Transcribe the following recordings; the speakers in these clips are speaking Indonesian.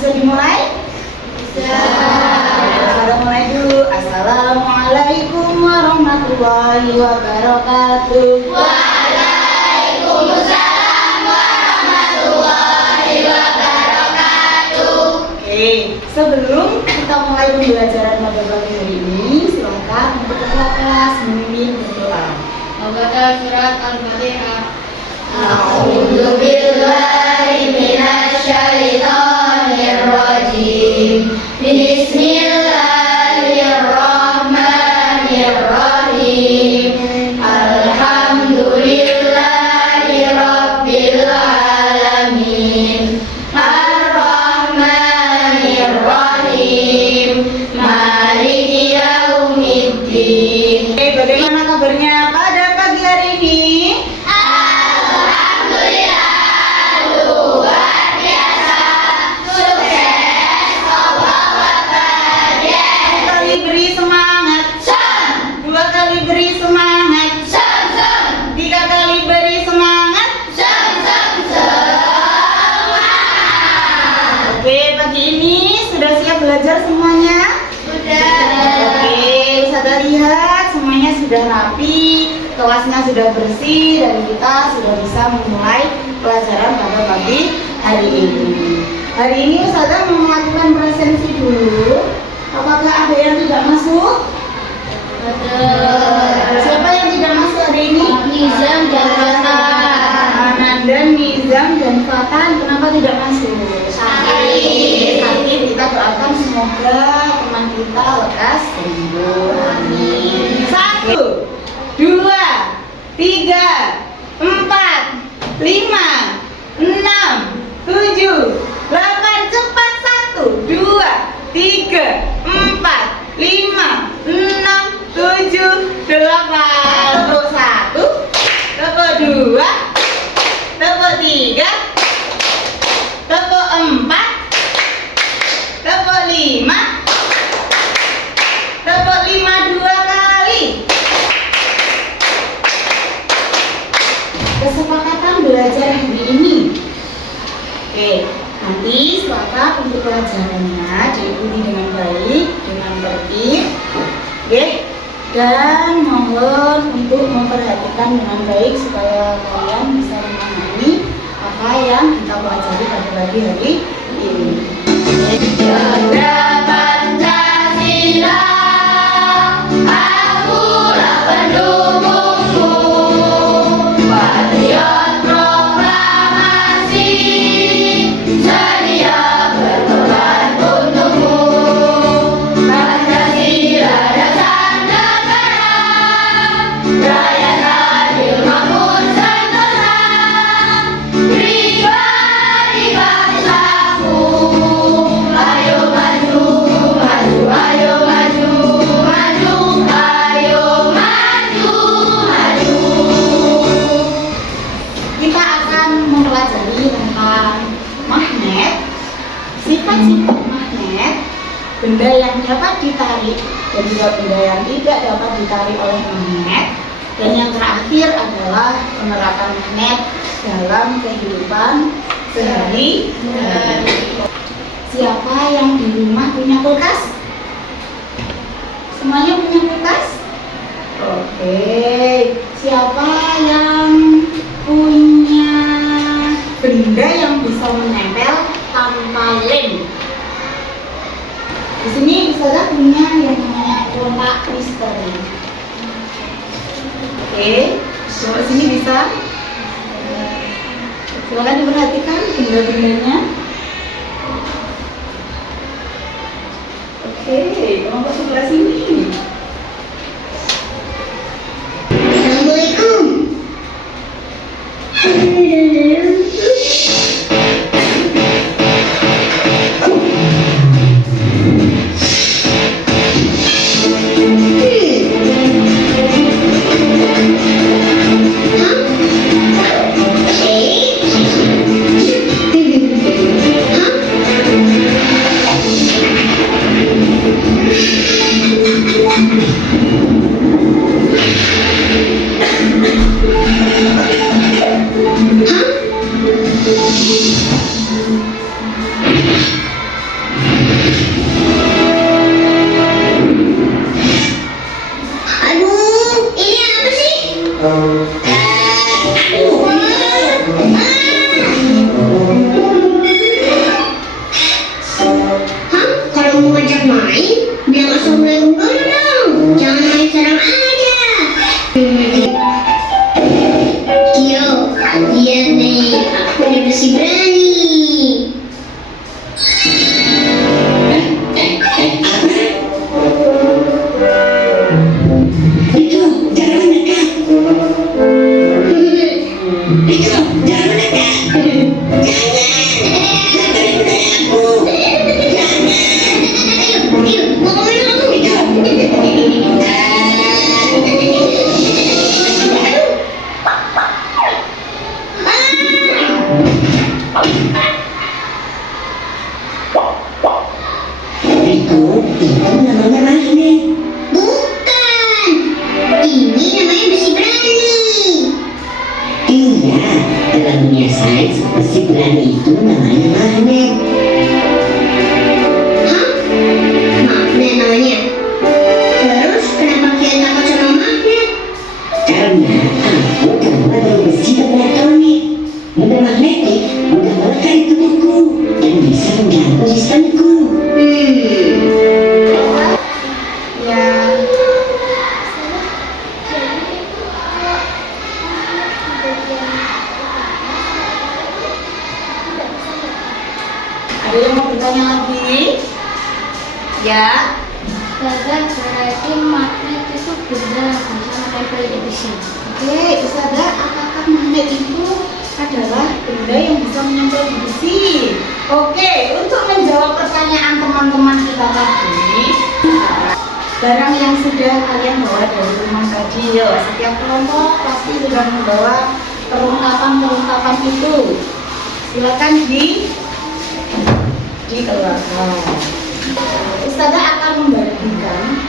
Bisa dimulai? Bisa. Kita mulai dulu. Assalamualaikum warahmatullahi wabarakatuh. Waalaikumsalam warahmatullahi wabarakatuh. Oke, sebelum kita mulai pembelajaran pada pagi hari ini, silakan untuk ketua kelas memimpin berdoa. Membaca surat Al-Fatihah. A'udzu billahi minasyaitonir rajim. Bismillahirrahmanirrahim. Alhamdulillahi rabbil alamin. Ar-Rahmanir-Rahim. Maliki yaumiddin. Oke, bagaimana kabarnya pada pagi hari ini? Beri semangat. Dua kali beri semangat. Tiga kali beri semangat. Oke, pagi ini sudah siap belajar semuanya? Oke, Ustazah lihat semuanya sudah rapi, kelasnya sudah bersih, dan kita sudah bisa memulai pelajaran pada pagi hari ini. Hari ini Ustazah mau melakukan presensi dulu. Apakah ada yang tidak masuk? Siapa yang tidak masuk hari ini? Nizam dan Fatan. Nandan, Nizam, dan Fatan. Kenapa tidak masuk? Sakit. Sakit. Kita doakan semoga teman kita lekas sembuh. Amin. 1, 2, 3, 4, 5, 6, 7, 8. Cepat. 1, 2, 3, 4, 5, 6, 7, 8. Tepuk 1, tepuk 2, tepuk 3, tepuk 4, tepuk 5, tepuk 5 2 kali. Kesepakatan belajar hari ini. Oke, nanti silakan untuk pelajarannya diikuti dengan baik, dengan tertib. Oke, dan mohon untuk memperhatikan dengan baik supaya kalian bisa memahami apa yang kita pelajari pada pagi hari ini. Negara Pancasila, akulah pendukungmu. Patriot proklamasi, sedia berkorban untukmu. Pancasila dasar negara, rakyat adil makmur sentosa. Pribadi bangsaku, ayo maju, maju, ayo maju, maju, ayo maju, maju. Kita akan mempelajari tentang magnet, sifat-sifat magnet, benda yang dapat ditarik dan juga benda yang tidak dapat ditarik oleh magnet, dan yang terakhir adalah penerapan magnet dalam kehidupan sehari-hari. Siapa yang di rumah punya kulkas? Semuanya punya kulkas? Oke. Siapa yang punya benda yang bisa menempel tanpa lem? Di sini Ustazah punya yang namanya kotak misteri. Oke, coba sini bisa. Silakan diperhatikan benda-bendanya. Oke, kelompok sebelah sini. Assalamualaikum. Kalau main, bilang assalamualaikum dulu dong. Jangan main serang aja. Yo, lihat nih, aku udah bersih berani. Itu, jangan mendekat. Itu, jangan mendekat. Jangan budaya aku. Jangan. Ayo, mau kemana kamu? Itu namanya magnet. Bukan. Ini namanya bersih berani. Iya, dalam dunia sains, besi berani itu namanya magnet. Hah? Magnet namanya. Terus kenapa kalian takut sama magnet? Karena aku terbuat dari besi beratonik. Benda magnetik mudah melekat di tubuhku dan bisa mengganggu sistemku. Ya. Ada yang mau bertanya lagi? Ya. Ustazah, berarti magnet itu benda bisa menempel di besi. Oke, Ustazah, apakah magnet itu adalah benda yang bisa menempel di besi? Oke, untuk menjawab pertanyaan teman-teman kita tadi, barang yang sudah kalian bawa dari rumah tadi, yo, setiap kelompok pasti sudah membawa perlengkapan-perlengkapan itu. Silakan dikeluarkan. Ustazah akan membagikan,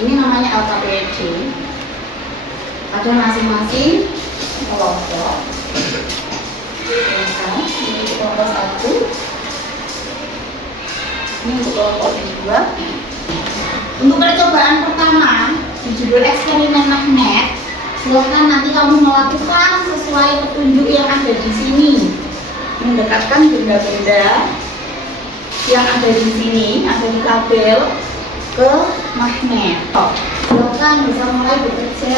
ini namanya LKPD, ada masing-masing kelompok. Silakan, ini untuk kelompok 1, ini untuk kelompok 2. Untuk percobaan pertama di judul eksperimen magnet, silakan nanti kamu melakukan sesuai petunjuk yang ada di sini, mendekatkan benda-benda yang ada di sini, ada di kabel ke magnet. Silakan bisa mulai bekerja.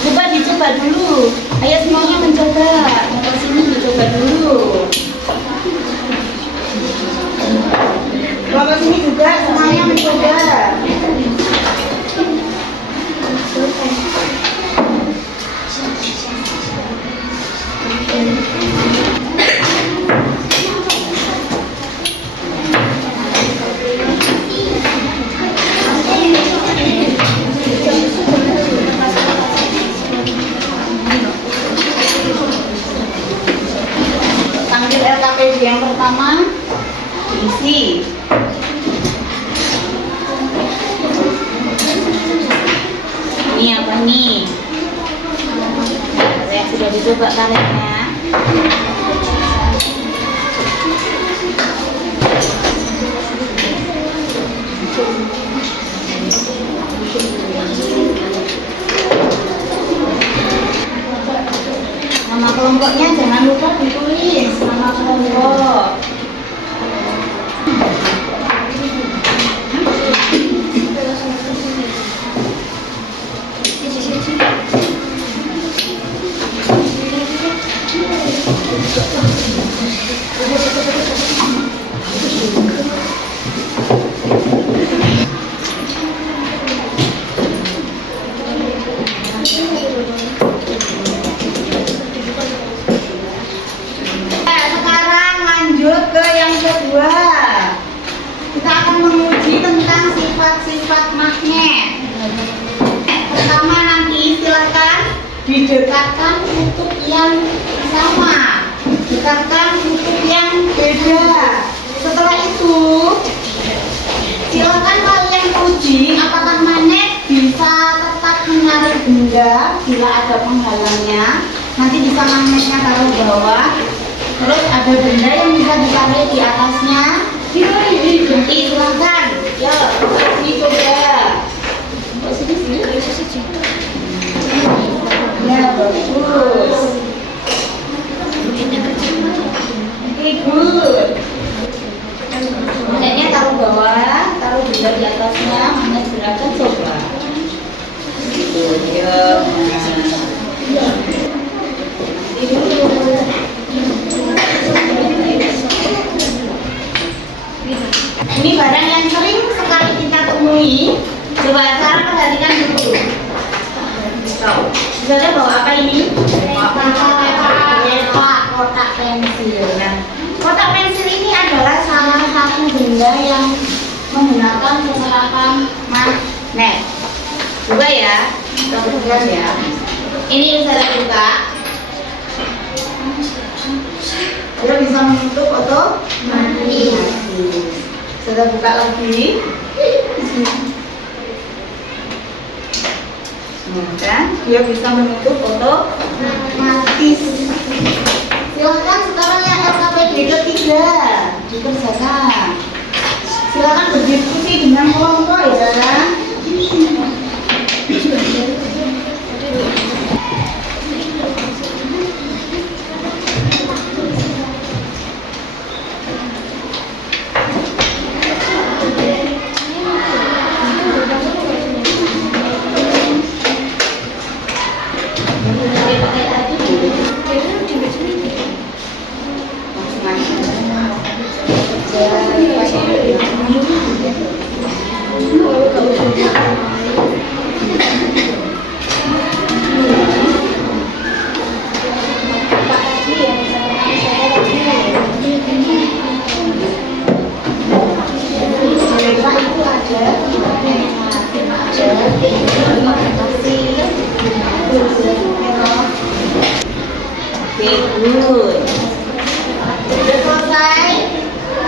Coba dicoba dulu. Ayo semuanya mencoba. Yang ke sini dicoba dulu. Kalau ke sini juga semuanya mencoba. Panggil LKPD yang pertama diisi. Ini apa nih? Saya sudah dicoba karetnya. Nama kelompoknya jangan lupa ditulis nama kelompok. Sekarang lanjut ke yang kedua. Kita akan menguji tentang sifat-sifat magnet. Pertama nanti silakan didekatkan kutub yang sama, dekatkan kutub yang beda. Setelah itu silakan kalian uji apakah magnet bisa tetap menarik benda bila ada penghalangnya. Nanti bisa magnetnya taruh bawah, terus ada benda yang bisa ditarik di atasnya. Nanti silakan, ya, ini coba. Ya, bagus. menggunakan persyaratan magnet. Buka ya, kita buka ya. Ini bisa dibuka. Dia bisa menutup otomatis. Sudah buka lagi. Dan dia bisa menutup otomatis. Silakan sekarang yang LKPD ketiga dikerjakan. Silakan berdiskusi dengan kelompok ya. Good. Sudah selesai?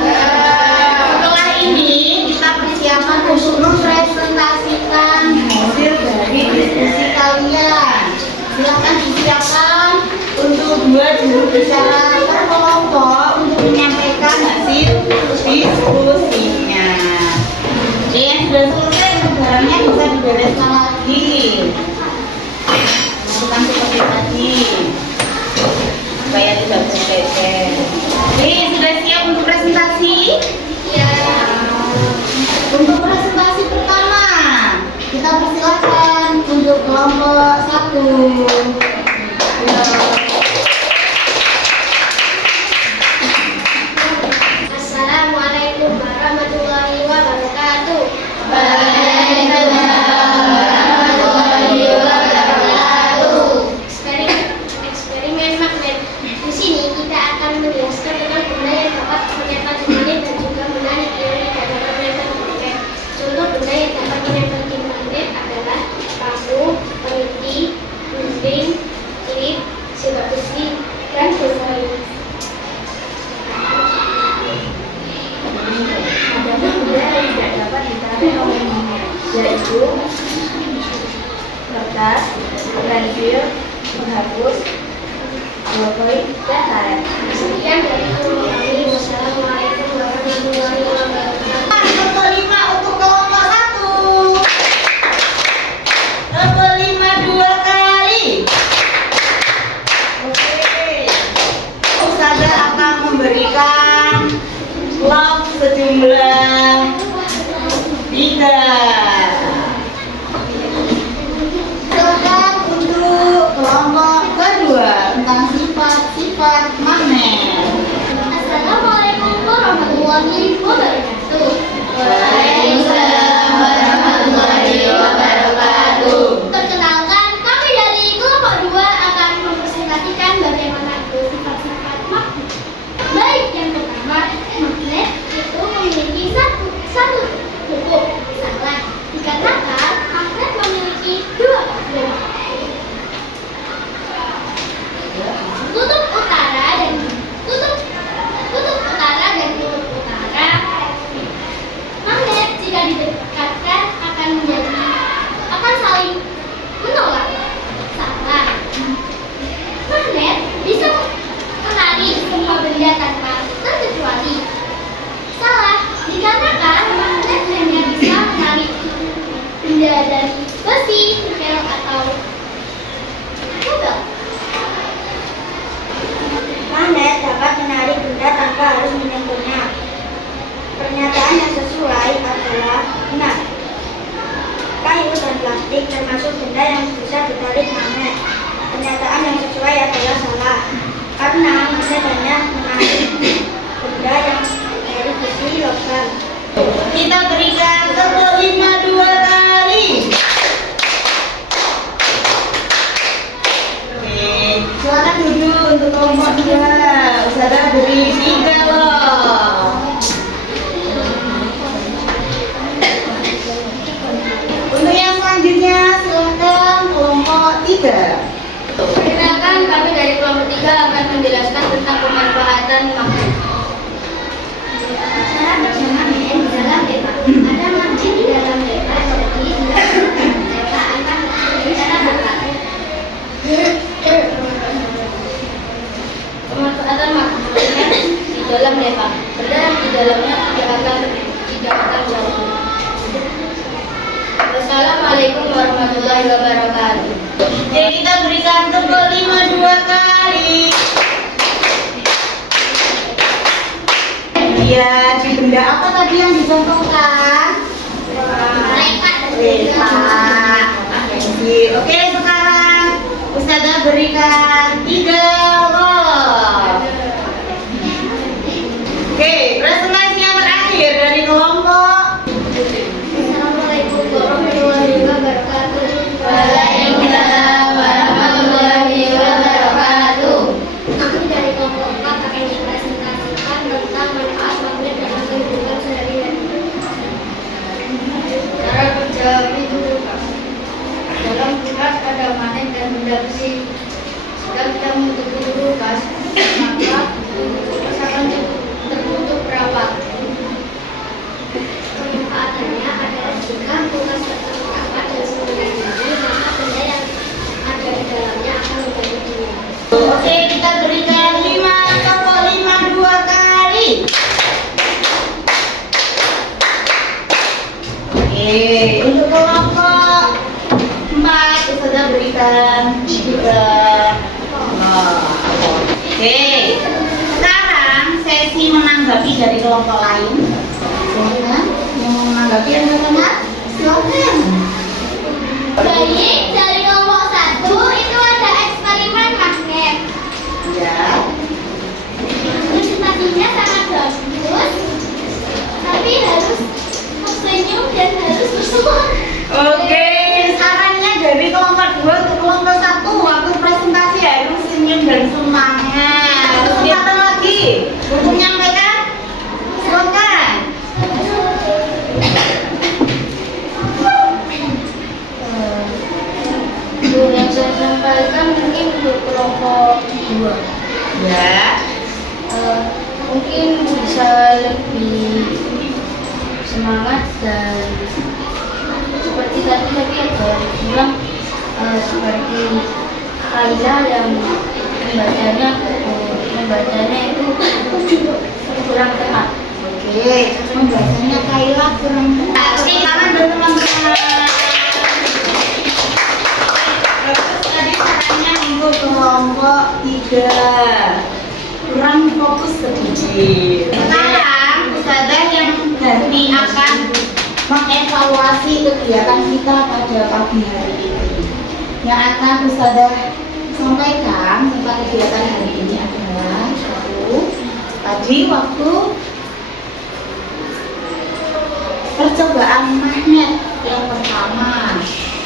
Setelah ini kita persiapan untuk mempresentasikan hasil dari diskusi kalian. Silakan disiapkan untuk 2 juru bicara per kelompok untuk menyampaikan hasil diskusinya. Oke, yang sudah selesai barangnya bisa dibereskan lagi. Masukkan seperti tadi supaya tidak bergeser. Oke, sudah siap untuk presentasi? Ya. Untuk presentasi pertama, kita persilakan untuk kelompok 1. Ya. Assalamualaikum warahmatullahi wabarakatuh. Eksperimen magnet. Di sini kita akan menjelaskan tentang benda yang dapat menempel di magnet dan juga benda yang tidak dapat menempel di magnet. Contoh benda yang dapat menempel di magnet adalah paku, peniti, gunting, klip, silet besi, dan pulsa. Ada benda yang tidak dapat ditarik oleh magnet, yaitu kertas, pensil, penghapus, bolpen, dan karet. Sekian dari kami. Wassalamualaikum warahmatullahi wabarakatuh. Nomor 5 untuk kelompok 1. Nomor 5 2 kali. Oke. Ustazah akan memberikan love sejumlah 3. Silakan untuk kelompok kedua tentang sifat-sifat magnet. Assalamualaikum warahmatullahi wabarakatuh. Waalaikumsalam warahmatullahi wabarakatuh. Perkenalkan, kami dari kelompok 2 akan mempresentasikan bagaimana sifat-sifat magnet. Baik, yang pertama, magnet itu memiliki satu kutub. Salah, dikarenakan magnet memiliki 2 kutub. Kutub utara dan kutub utara. Magnet jika didekatkan akan saling menolak. Salah. Magnet bisa menarik semua benda tanpa terkecuali. Salah, dikarenakan magnet hanya bisa menarik benda dari besi, nikel, atau kubel. Magnet dapat menarik benda tanpa harus menyentuhnya. Pernyataan yang sesuai adalah benar. Kayu dan plastik termasuk benda yang bisa ditarik magnet. Pernyataan yang sesuai adalah salah. Karena magnet hanya menarik benda yang dari besi logam. Kita berikan tepuk 5 2 kali. Oke, silakan duduk untuk kelompok 2. Ustazah beri 3 loh. magnet. Cara kerja magnet di dalam lepa. Ada magnet di dalam lepa, jadi di dalam lepa akan berbicara magnet. Pemanfaatan magnet di dalam lepa. Benda yang di dalamnya tidak akan jatuh. Wassalamualaikum warahmatullahi wabarakatuh. Jadi kita berikan tepuk 5 2 kali. Ya, di benda apa tadi yang dicontohkan? Lepa. Oke, sekarang Ustazah berikan 3 lolok. Oke, presentasi yang terakhir dari kelompok. Assalamualaikum warahmatullahi wabarakatuh. Waalaikumsalam warahmatullahi wabarakatuh. Aku dari kelompok 4 akan mempresentasikan tentang manfaat magnet dalam kehidupan sehari-hari. Cara kerja pintu kulkas. Dalam kulkas ada magnet dan benda besi. Jika kita menutup pintu kulkas, maka pintu kulkas akan tertutup rapat. Pemanfaatannya adalah jika kulkas tertutup rapat dan semuanya dingin, maka benda yang ada di dalamnya akan menjadi dingin. Oke, kita berikan 5 tepuk 5 2 kali. Oke, untuk kelompok 4 Ustazah berikan 3. Oke, sekarang sesi menanggapi dari kelompok lain. Silakan, yang mau menanggapi yang pertama, silakan. Baik, dari kelompok 1 itu ada eksperimen magnet. Ya. Presentasinya sangat bagus, tapi harus senyum dan harus bersuara. Oke, sarannya dari kelompok 2 untuk kelompok 1 waktu presentasi harus senyum dan semangat. Terus kelihatan lagi untuk menyampaikan, silakan. Yang saya sampaikan mungkin untuk kelompok 2. Ya. Mungkin bisa lebih semangat dan seperti tadi ada bilang seperti Kaila yang membacanya itu kurang tepat. Oke, membacanya Kaila kurang tepat. Oke, tangan dan teman-teman. Terus tadi sarannya untuk kelompok 3 kurang fokus sedikit. Sekarang Ustazah yang ganti akan mengevaluasi kegiatan kita pada pagi hari ini. Yang akan Ustazah sampaikan tentang kegiatan hari ini adalah tadi waktu percobaan magnet yang pertama.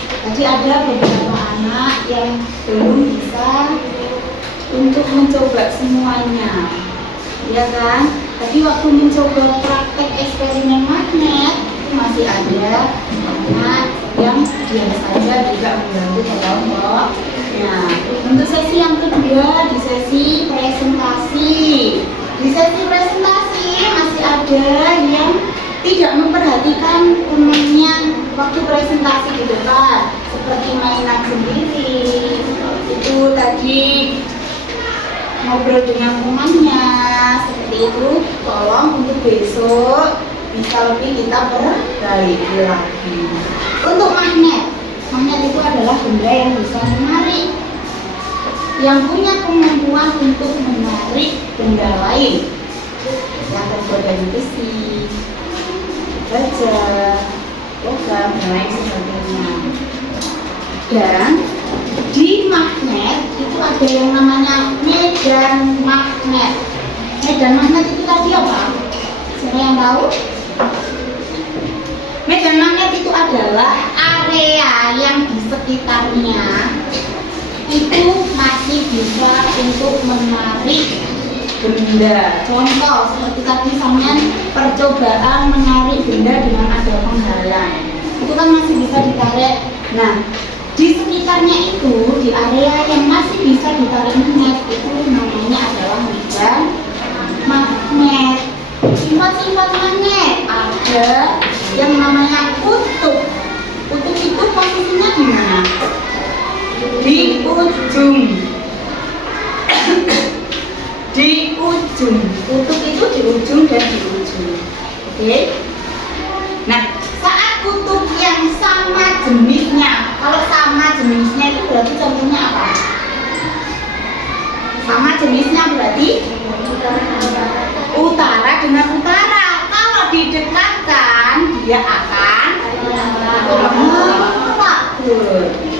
Tadi ada beberapa anak yang belum bisa untuk mencoba semuanya, ya kan? Tadi waktu mencoba praktek eksperimen magnet itu masih ada anak yang biasanya juga mengganggu kelompok. Nah, untuk sesi yang kedua di sesi presentasi. Di sesi presentasi masih ada yang tidak memperhatikan temannya waktu presentasi di depan, seperti mainan sendiri. Itu tadi ngobrol dengan temannya seperti itu. Tolong untuk besok bisa lebih kita perbaiki lagi. Untuk magnet itu adalah benda yang bisa menarik, yang punya kemampuan untuk menarik benda lain yang terbuat dari besi, baja, logam, dan lain sebagainya. Dan di magnet itu ada yang namanya medan magnet. Medan magnet itu tadi apa? Siapa yang tahu? Medan magnet itu adalah area yang di sekitarnya itu masih bisa untuk menarik benda. Contoh seperti tadi sampean percobaan menarik benda dengan ada penghalang, itu kan masih bisa ditarik. Nah, di sekitarnya itu, di area yang masih bisa ditarik magnet itu namanya adalah medan di ujung. Kutub itu di ujung dan di ujung. Oke. Nah, saat kutub yang sama jenisnya, kalau sama jenisnya itu berarti contohnya apa? Sama jenisnya berarti utara dengan utara. Kalau didekatkan dia akan mengatur.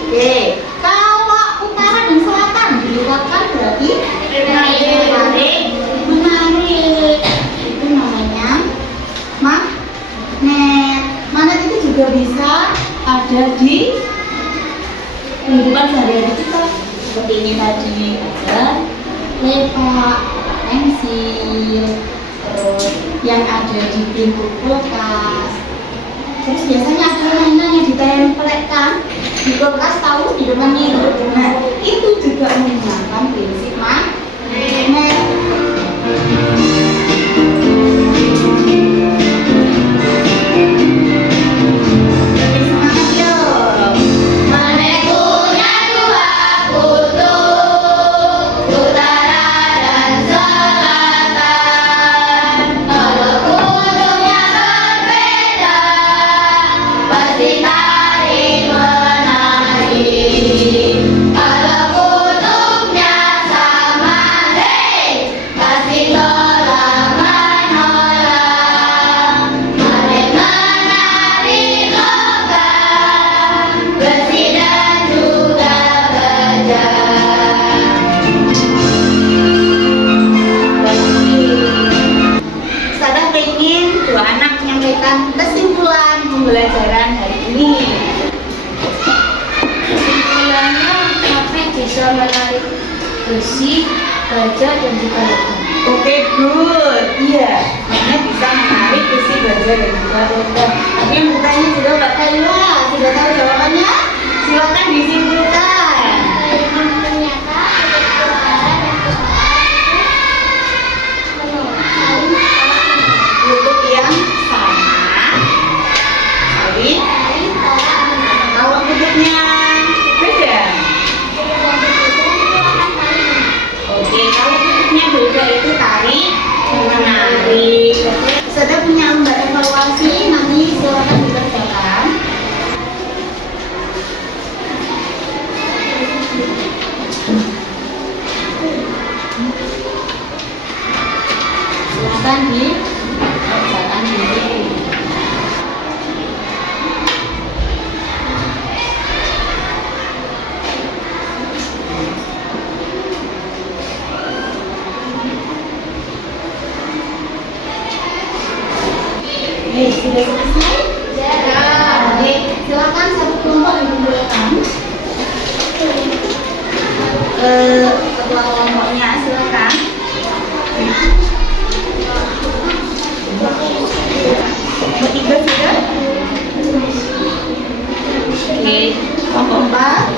Oke. Kalau utara dan selatan didekatkan berarti menarik. Itu namanya magnet. Magnet itu juga bisa ada di kehidupan sehari-hari kita. Seperti ini tadi ada lepak, pensil, terus yang ada di pintu kulkas. Terus biasanya ada mainan yang ditempelkan di kulkas, tahu di depannya itu. Nah, itu juga menggunakan prinsip magnet. Lebih semangat yuk. Magnet punya dua kutub, utara dan selatan. Kalau kutubnya berbeda, pasti tarik menarik. Kalau kutubnya sama, pasti tolak menolak. Magnet menarik logam, besi dan juga baja. Saya pengen dua anak menyampaikan kesimpulan pembelajaran hari ini. Kesimpulannya, magnet bisa menarik besi, baja, dan juga logam. Oke, good. Iya, magnet bisa menarik besi, baja, dan juga logam. Tapi yang bertanya juga Mbak Kayla, sudah tahu jawabannya? Silakan disimpulkan. Ternyata kutub utara dan selatan itu Kutub yang sama, saling kalau kutubnya beda. Oke, kalau kutubnya beda itu tarik menarik. Sudah punya Mbak evaluasi, nanti silakan dikerjakan. Silakan dikerjakan dulu. Sudah selesai? Oke, silakan satu kelompok dikumpulkan. Ketua kelompoknya silakan. Bertiga sudah? Oke, kelompok 4.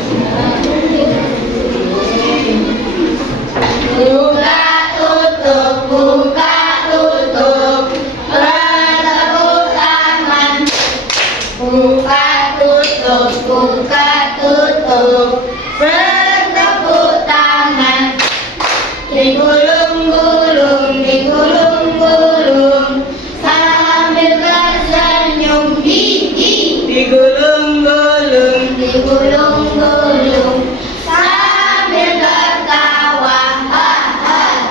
buka tutup, buka tutup, bertepuk tangan. Buka tutup, bertepuk tangan. Digulung-gulung, digulung-gulung, sambil tersenyum. Digulung-gulung. Digulung-gulung, sambil tertawa.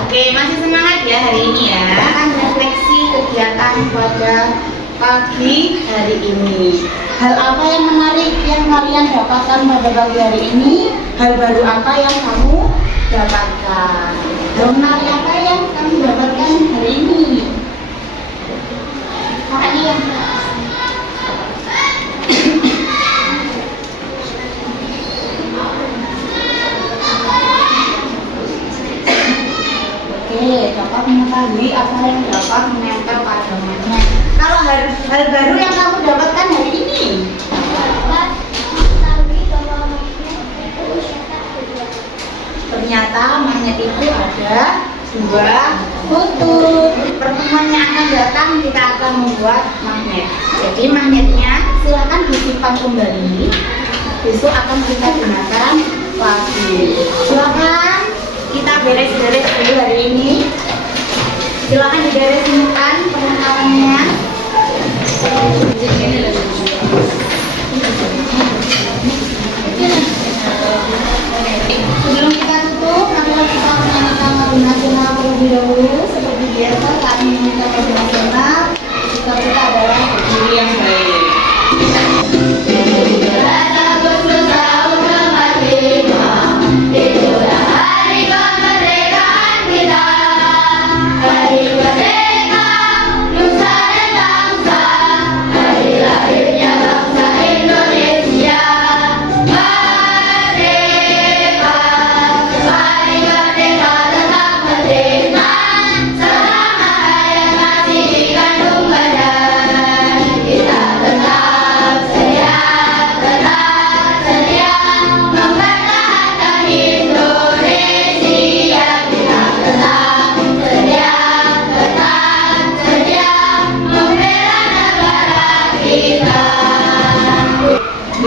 Oke, masih semangat ya hari ini ya. Akan refleksi kegiatan pada pagi hari ini. Hal apa yang menarik yang kalian dapatkan pada pagi hari ini? Hal baru apa yang kamu dapatkan? Hal menarik apa yang kamu dapatkan hari ini? Kakaknya yang dapat mengetahui apa yang dapat menempel pada magnet. Kalau hal baru yang kamu dapatkan hari ini, Dapat mengetahui bahwa magnet itu ternyata ada dua. ternyata magnet itu ada dua kutub. Pertemuan yang akan datang kita akan membuat magnet. Jadi magnetnya silakan disimpan kembali. Besok akan kita gunakan lagi. Silakan kita beres-beres dulu hari ini. Silakan diberesin kan perlengkapannya. Sebelum kita tutup, marilah kita menyanyikan lagu nasional terlebih dahulu. Seperti biasa, kami menyanyikan lagu nasional. Kita adalah berdiri yang baik.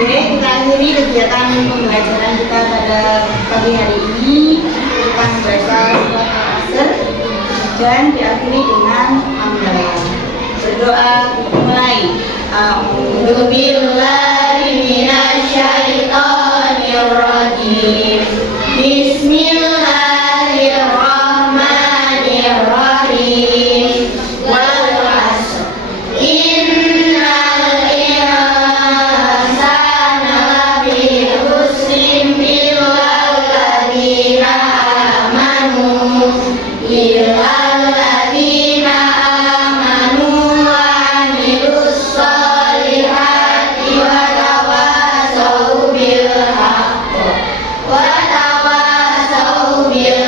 Oke, kita akhiri kegiatan pembelajaran kita pada pagi hari ini berupa membaca surat Al-Asr dan diakhiri dengan hamdalah. Berdoa dimulai. A'udzu billahi minasyaitonir rajim. Bismillahirrahmanirrahim. Wal 'ashr. Innal insana lafi khusrin illal ladzina amanu wa 'amilus sholihati wa tawassaw bil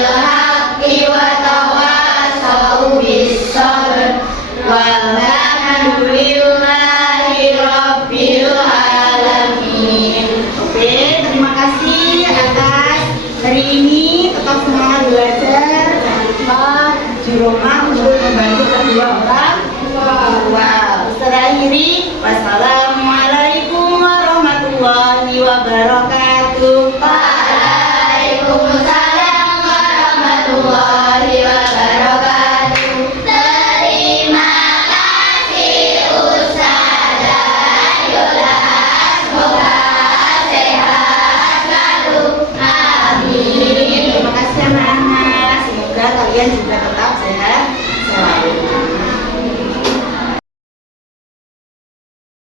haqqi wa tawassaw bis sabr. Walhamdulillahi rabbil alamin. Oke, terima kasih atas hari ini. Tetap semangat belajar. Jangan lupa di rumah untuk membantu kedua orang tua. Terakhiri, wassalamualaikum warahmatullahi wabarakatuh. Waalaikumsalam warahmatullahi wabarakatuh. Terima kasih Ustazah Yola. Semoga sehat selalu. Amin. Terima kasih anak-anak. Semoga kalian juga tetap sehat selalu.